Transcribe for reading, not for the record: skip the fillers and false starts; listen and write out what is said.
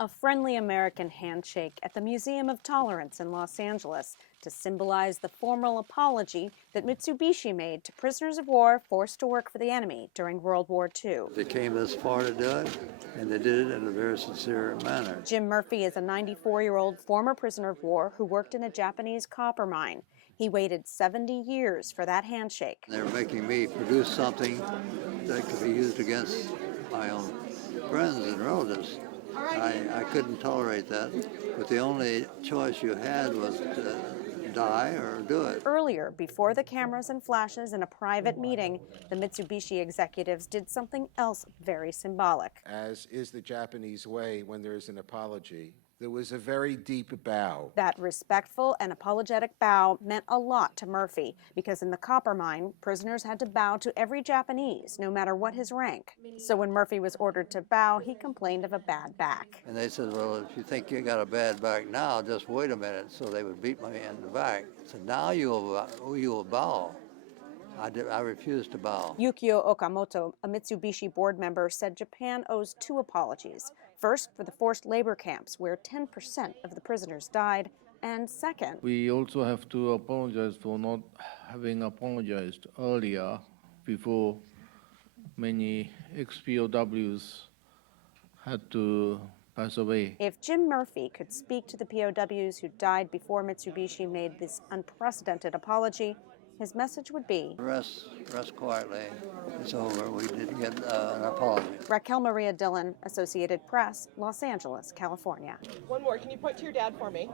A friendly American handshake at the Museum of Tolerance in Los Angeles to symbolize the formal apology that Mitsubishi made to prisoners of war forced to work for the enemy during World War II. They came this far to do it, and they did it in a very sincere manner. Jim Murphy is a 94-year-old former prisoner of war who worked in a Japanese copper mine. He waited 70 years for that handshake. They were making me produce something that could be used against my own friends and relatives. I couldn't tolerate that, but the only choice you had was to die or do it. Earlier, before the cameras and flashes in a private meeting, the Mitsubishi executives did something else very symbolic. As is the Japanese way when there is an apology, there was a very deep bow. That respectful and apologetic bow meant a lot to Murphy, because in the copper mine, prisoners had to bow to every Japanese, no matter what his rank. So when Murphy was ordered to bow, he complained of a bad back. And they said, well, if you think you got a bad back now, just wait a minute. So they would beat me in the back. So now you will bow. I refused to bow. Yukio Okamoto, a Mitsubishi board member, said Japan owes two apologies. First, for the forced labor camps, where 10% of the prisoners died, and second, we also have to apologize for not having apologized earlier before many ex-POWs had to pass away. If Jim Murphy could speak to the POWs who died before Mitsubishi made this unprecedented apology, his message would be, Rest quietly. It's over. We didn't get an apology. Raquel Maria Dillon, Associated Press, Los Angeles, California. One more. Can you point to your dad for me?